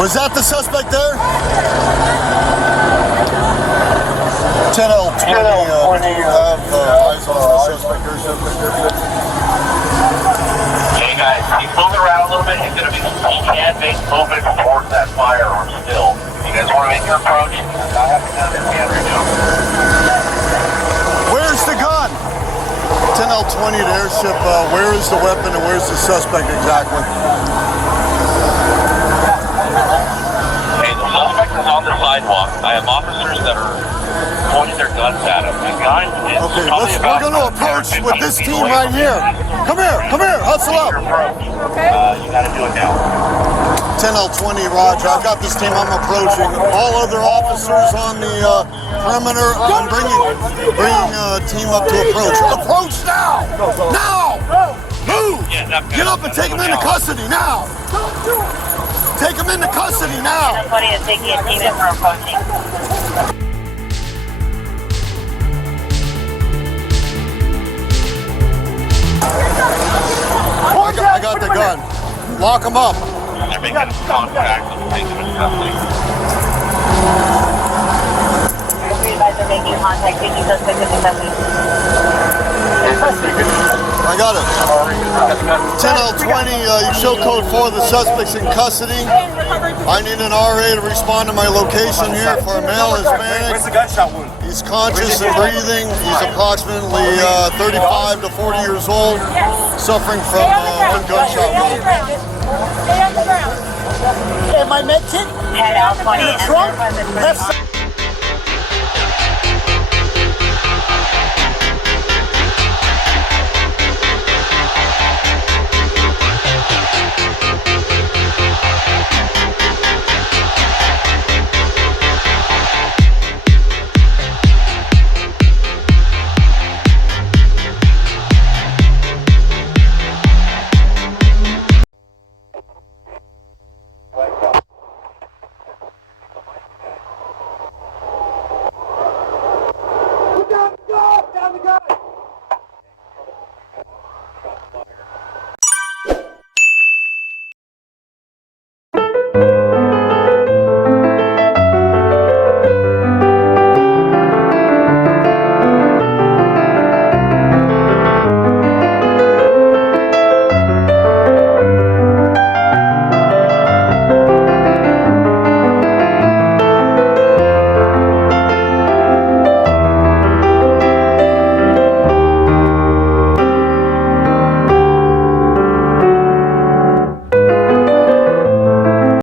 Was that the suspect there? 10L 20, do you have eyes on the suspect there? Hey guys, he's moving around a little bit. He's going to be, he can make movement towards that firearm still. If you guys want to make your approach, I have to gun in hand right now. Where's the gun? 10L 20 to airship, where is the weapon and where's the suspect exactly? Is on the sidewalk. I have officers that are pointing their guns at him. The gun is we're going to approach with this team right here. Come here, hustle up. Okay. You got to do it now. 10L 20, Roger. I've got this team. I'm approaching. All other officers on the perimeter. I'm bringing a team up to approach. Approach now! Now! Move! Get up and take him into custody now! Take him into custody now! Somebody is taking a team in for approaching. I got the gun. Lock him up. They're making contact. Let's take them into custody. Are making contact. Taking suspect into custody. I got it. 10L20, you show code 4, the suspect's in custody. I need an RA to respond to my location here for a male Hispanic. Where's the gunshot wound? He's conscious and breathing. He's approximately 35 to 40 years old, suffering from one gunshot wound. Stay on the ground. Okay, my med kit? Head out 20. Trunk? Left side.